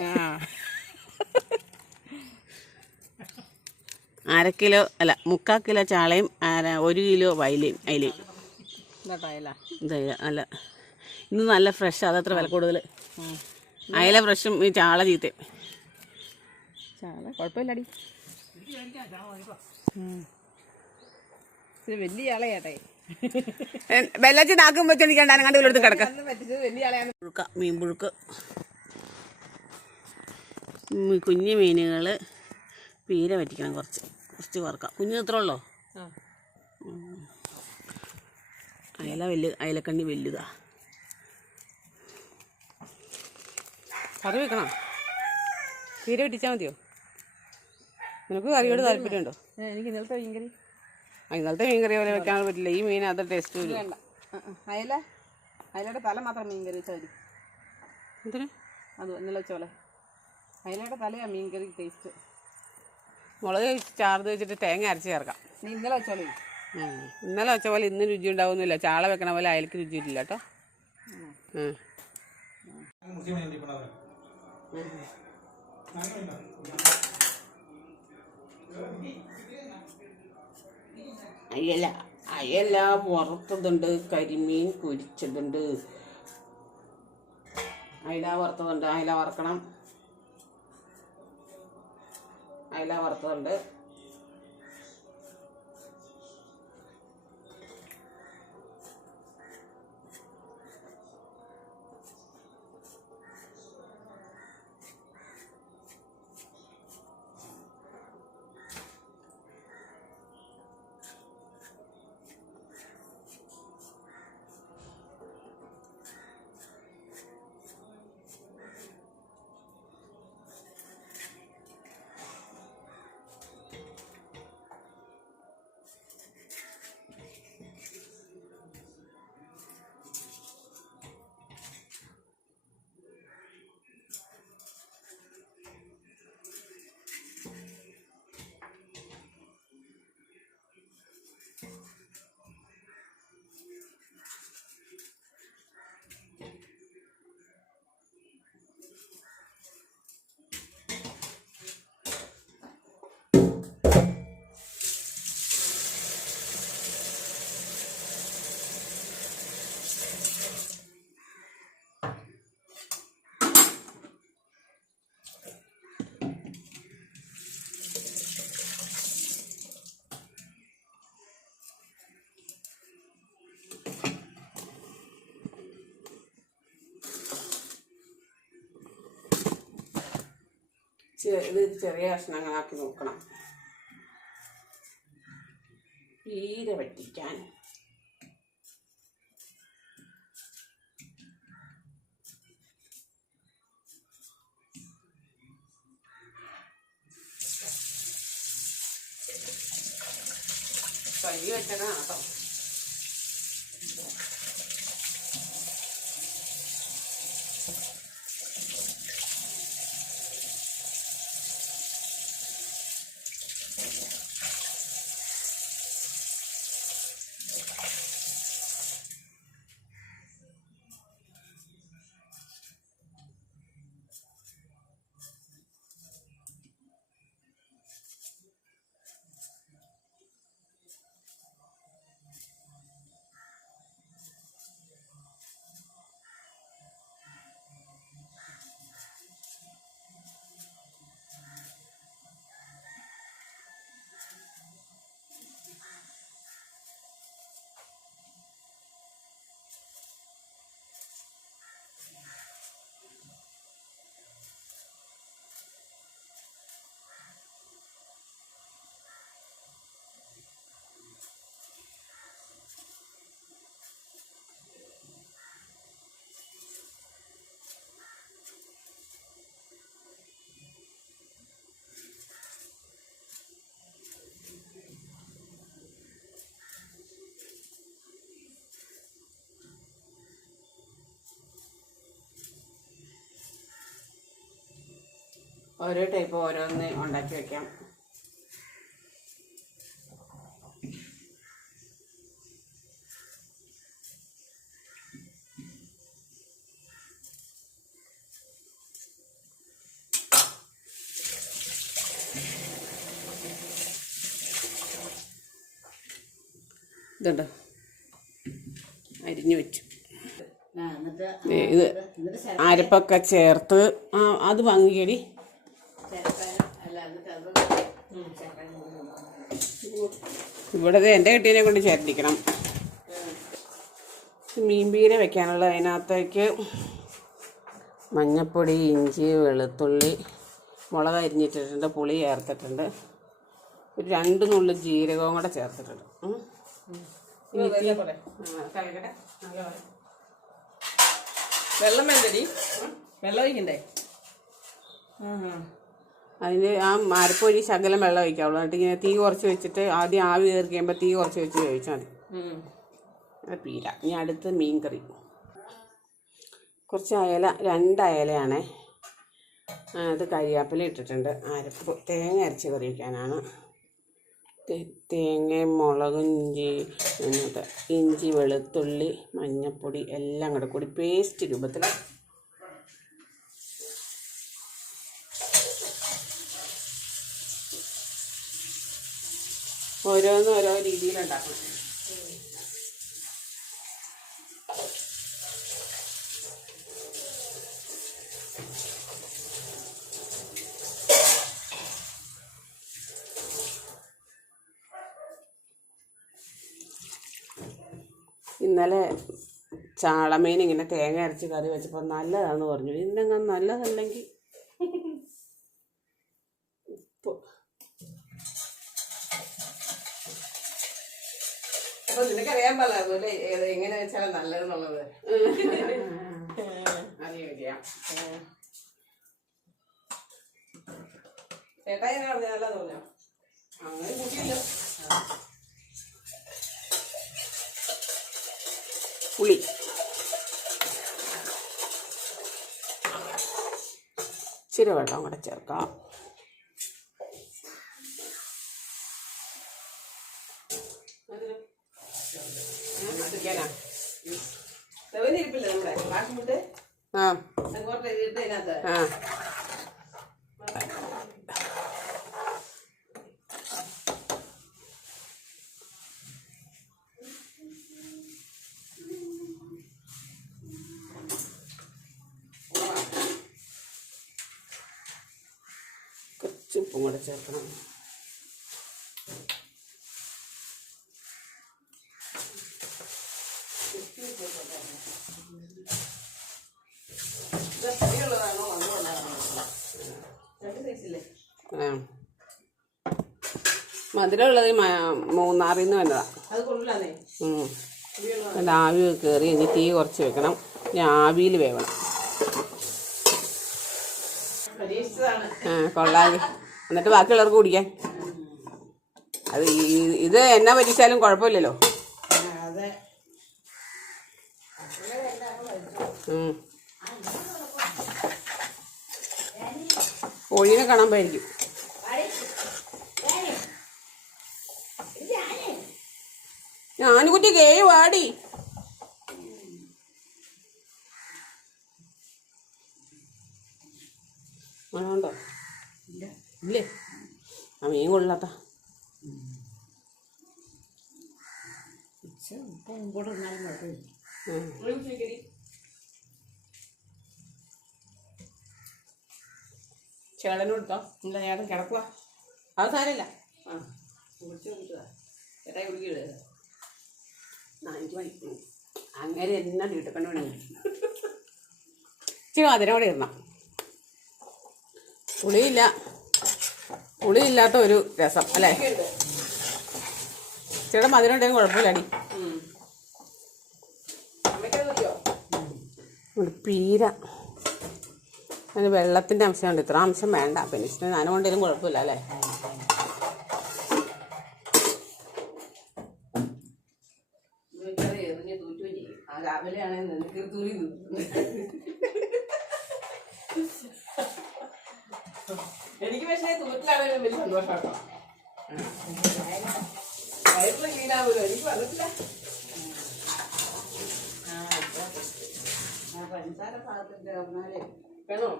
ആ. അര കിലോ അല്ല മുക്കാൽ കിലോ ചാളയും അര ഒരു കിലോ വയലയും അയിലയും. അല്ല. ഇന്ന് നല്ല ഫ്രഷ് അതത്ര വില കൂടുതൽ അയല ഫ്രഷും ഈ ചാള ചീത്തയും. ചാള കുഴപ്പമില്ലടി. വലിയ ചാളയാട്ടെ വെള്ളച്ചി നാക്കും വെച്ച് എനിക്ക് കണ്ട് കിടക്കാം. മീൻ പുഴുക്ക് കുഞ്ഞു മീനുകൾ പീര പറ്റിക്കണം കുറച്ച്. കുറച്ച് കുറക്കാം കുഞ്ഞു ഇത്ര ഉള്ളോ? അയല വലിയ അയലക്കണ്ണി വലുതാ. കറി വെക്കണം? പീര പിടിച്ചാൽ മതിയോ? നിനക്ക് കറിയോട് താല്പര്യമുണ്ടോ? എനിക്ക് ഇന്നലത്തെ മീൻകറി ഇന്നലത്തെ മീൻ കറി പോലെ വെക്കാൻ പറ്റില്ല. ഈ മീൻ അത് ടേസ്റ്റ് വരും. അയല? അയലയുടെ തല മാത്രം മീൻകറി വെച്ചാൽ മതി എന്തിന്? അത് ഇന്നലെ വെച്ചോളെ അയലയുടെ തലയാണ് മീൻകറി ടേസ്റ്റ് മുളക് ചാർജ് വെച്ചിട്ട് തേങ്ങ അരച്ച് ചേർക്കാം. നീ ഇന്നലെ വെച്ചോളേ. ഇന്നലെ വെച്ച പോലെ ഇന്ന് രുചി ഉണ്ടാവുന്നില്ല. ചാള വെക്കണ പോലെ അയലക്ക് രുചി ഇല്ല കേട്ടോ. ഉം. അയല അയല വറുത്തതുണ്ട് കരിമീൻ പൊരിച്ചതുണ്ട്. അയല വറുത്തതുണ്ട് അയല വറക്കണം. അയല വറുത്തതുണ്ട്. ഇത് ചെറിയ കഷ്ണങ്ങളാക്കി നോക്കണം. തീരെ വെട്ടിക്കാൻ കൈ വെട്ടണം കേട്ടോ ഓരോ ടൈപ്പ് ഓരോന്ന് ഉണ്ടാക്കി വെക്കാം. ഇതുണ്ടോ? അരിഞ്ഞു വെച്ചു. ഇത് അരപ്പൊക്കെ ചേർത്ത് അത് വാങ്ങിക്കടി. ഇവിടെ എന്റെ കെട്ടീനെ കൊണ്ട് ചേർത്തിക്കണം മീൻപീര വെക്കാനുള്ള അതിനകത്തേക്ക് മഞ്ഞപ്പൊടി ഇഞ്ചി വെളുത്തുള്ളി മുളക് അരിഞ്ഞിട്ടിട്ടുണ്ട് പുളി ചേർത്തിട്ടുണ്ട്. ഒരു രണ്ട് നുള്ളി ജീരകവും കൂടെ ചേർത്തിട്ടുണ്ട്. വെള്ളം വേണ്ടടി. വെള്ളം ഒഴിക്കണ്ടേ? അതിന് ആ മരപ്പൊഴി ശകലം വെള്ളം ഒഴിക്കാവുള്ളൂ എന്നിട്ട് ഇങ്ങനെ തീ കുറച്ച് വെച്ചിട്ട് ആദ്യം ആവി കയറി കഴിയുമ്പോൾ തീ കുറച്ച് വെച്ച് കഴിച്ചാൽ മതി. പീല ഇനി അടുത്ത് മീൻ കറി കുറച്ച് അയല രണ്ട് അയലയാണേ. അത് കരിയാപ്പില ഇട്ടിട്ടുണ്ട്. അരപ്പ് തേങ്ങ അരച്ച് കറി വയ്ക്കാനാണ് തേങ്ങയും മുളകും ഇഞ്ചി എന്നിട്ട് ഇഞ്ചി വെളുത്തുള്ളി മഞ്ഞൾപ്പൊടി എല്ലാം കൂടെ കൂടി പേസ്റ്റ് രൂപത്തിൽ ഓരോന്നും ഓരോ രീതിയിലുണ്ടാക്കണം ഇന്നലെ ചാളമീൻ ഇങ്ങനെ തേങ്ങ അരച്ച് കറി വെച്ചപ്പോൾ നല്ലതാണെന്ന് പറഞ്ഞു. ഇന്നെങ്ങനെ നല്ലതല്ലെങ്കിൽ പാടില്ലായിരുന്നു അല്ലേ ഏത് എങ്ങനെ വെച്ചാൽ നല്ലതെന്നുള്ളത്. ചേട്ടാ എങ്ങനെ പറഞ്ഞു നല്ലത് പറഞ്ഞോ? അങ്ങനെ കൂട്ടിയില്ല. പുളി. ഇച്ചിരി വെള്ളം കൂടെ ചേർക്കാം. കുറച്ച് ഉപ്പും കൂടെ ചേർക്കണം ഇത് പൊടിയുള്ളതാണോ മധുരമുള്ളതാണോ രണ്ട് സൈസില്ലേ ആ മധുരമുള്ളത് മൂന്നാറിൽ നിന്ന് വന്നതാണ്. ആവി കയറി ഇനി തീ കുറച്ച് വെക്കണം. ഇനി ആവിയിൽ വേവണം. ആ കൊള്ളാവി എന്നിട്ട് ബാക്കിയുള്ളവർക്ക് കുടിക്കാൻ. അത് ഇത് എന്നാ പരീക്ഷാലും കുഴപ്പമില്ലല്ലോ അതെ ഉം. കോഴീനെ കാണാൻ പോയിരിക്കും ഞാനുകുട്ടി കേ വാടി. മണമുണ്ടോ ഇല്ലേ? ആ മീൻ കൊള്ളാത്ത. മുമ്പോട്ട് ഉം കുഴപ്പമില്ല. ഉം. ചേട്ടന് കൊടുത്തോ ഇല്ല ചേട്ടൻ കിടക്കുക അത് സാരമില്ല. ആ. കുടിച്ചു ചേട്ടാ അങ്ങനെ എന്നാ വീട്ടിൽ വേണം ഇച്ചിരി മധുരം കൂടെ പുളിയില്ല. പുളിയില്ലാത്ത ഒരു രസം അല്ലേ? ചേട്ടൻ മധുരം കുഴപ്പമില്ല അടി. ഒരു പീര. അതിന് വെള്ളത്തിന്റെ അംശമുണ്ട്. ഇത്ര അംശം വേണ്ട. പിന്നെ ഇഷ്ടം നനവ് കൊണ്ടേലും കുഴപ്പമില്ല അല്ലേ? എനിക്ക് പക്ഷേ തൂറ്റിലാണെങ്കിലും വലിയ സന്തോഷം കേട്ടോ എനിക്ക് വന്നിട്ടില്ല. പഞ്ചസാര ഭാഗത്തിന്റെ പറഞ്ഞാലേ വേണം.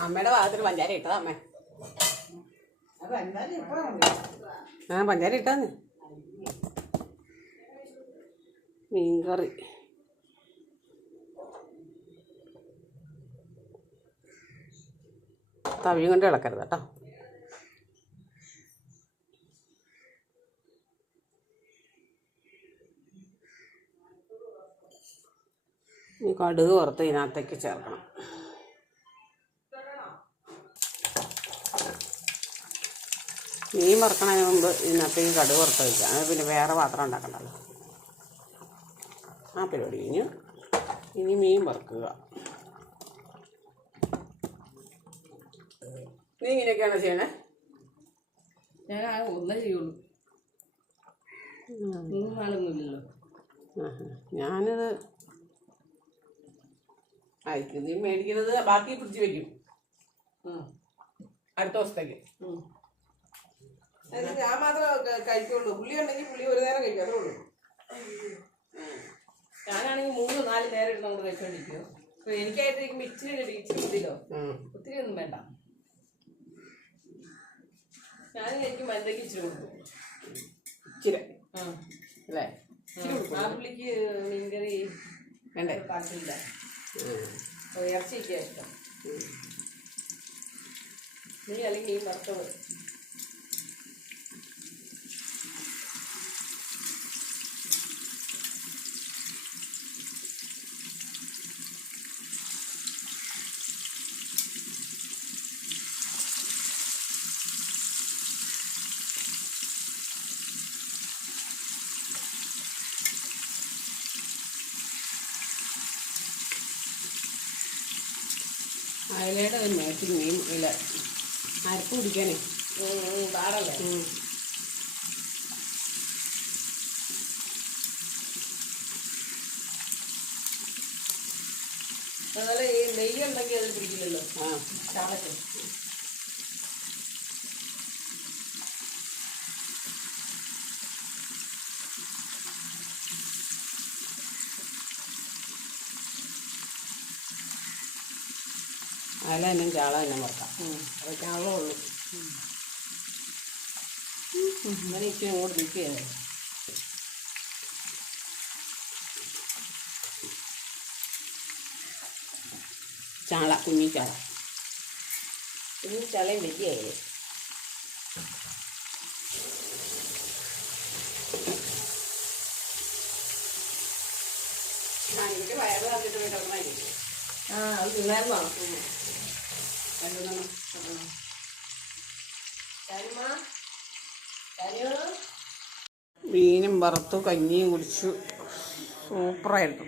അമ്മയുടെ ഭാഗത്തിന് പഞ്ചാര ഇട്ടതാ അമ്മേ. ആ പഞ്ചാര ഇട്ടാന്ന്. മീൻകറി. തവിയും കൊണ്ട് ഇളക്കരുത് കേട്ടോ. ഇനി കടുക് വറുത്ത് ഇതിനകത്തേക്ക് ചേർക്കണം. മീൻ വറുക്കണതിന് മുമ്പ് ഇതിനകത്തേക്ക് കടുക് വറുത്ത് വയ്ക്കുക അത് പിന്നെ വേറെ പാത്രം ഉണ്ടാക്കണ്ടല്ലോ. ആ പരിപാടി കഴിഞ്ഞു. ഇനി മീൻ വറുക്കുക. നീ ഇങ്ങനെയൊക്കെയാണ് ചെയ്യണേ? ഞാൻ ഒന്നേ ചെയ്യുള്ളൂ. ഞാനിത് നീ മേടിക്കുന്നത് ബാക്കി ഫ്രിഡ്ജ് വെക്കും. അടുത്ത ദിവസത്തേക്ക്. ഞാൻ മാത്രമേ ക- കഴിക്കുള്ളൂ. പുള്ളി ഉണ്ടെങ്കിൽ പുള്ളി ഒരു നേരം കഴിക്കും. അതേ ഉള്ളൂ. ഞാനാണെങ്കിൽ മൂന്ന് നാല് നേരം ഇരുന്ന് നമ്മൾ കഴിച്ചോണ്ടിരിക്കും. എനിക്കായിട്ടിരിക്കുമ്പോ ഇച്ചിരി ഇച്ചിരി ഒത്തിരി ഒന്നും വേണ്ട. ഞാൻ എനിക്ക് എന്തൊക്കെ ഇച്ചിരി കൊടുക്കും. ഇച്ചിരി. ആ. അല്ലേ? ആ പുള്ളിക്ക് മീൻകറി വേണ്ടേ? താല്പര്യമില്ല ഉം. ഇറച്ചിയൊക്കെയാ ഇഷ്ടം. നീ അല്ലെങ്കിൽ ഈ വറുത്തത്. അയലയുടെ ഒരു മേത്തിൽ മീൻ ഇല്ല അരപ്പ് കുടിക്കാനേ പാടല്ലേ. അതുപോലെ ഈ നെയ്യുണ്ടെങ്കിൽ അതിൽ അത് പിടിക്കില്ലല്ലോ. ആ. ചാളക്ക് അയല തന്നെ ചാള തന്നെ മുറക്കാം. അതൊക്കെ ആവേ ഉള്ളൂ. ഇന്നലെ ഇച്ചിരി ഇങ്ങോട്ട് നിൽക്കുകയാണ് ചാള കുഞ്ഞി ചാള. ഇനി ചളയും വലിയായി എനിക്ക് വയറ് തന്നിട്ട് കിടന്നായിരിക്കും ആ അത് തിന്നായിരുന്നോ കാര്യമാ മീനും വറുത്തു കഞ്ഞിയും കുടിച്ചു. സൂപ്പറായിരുന്നു.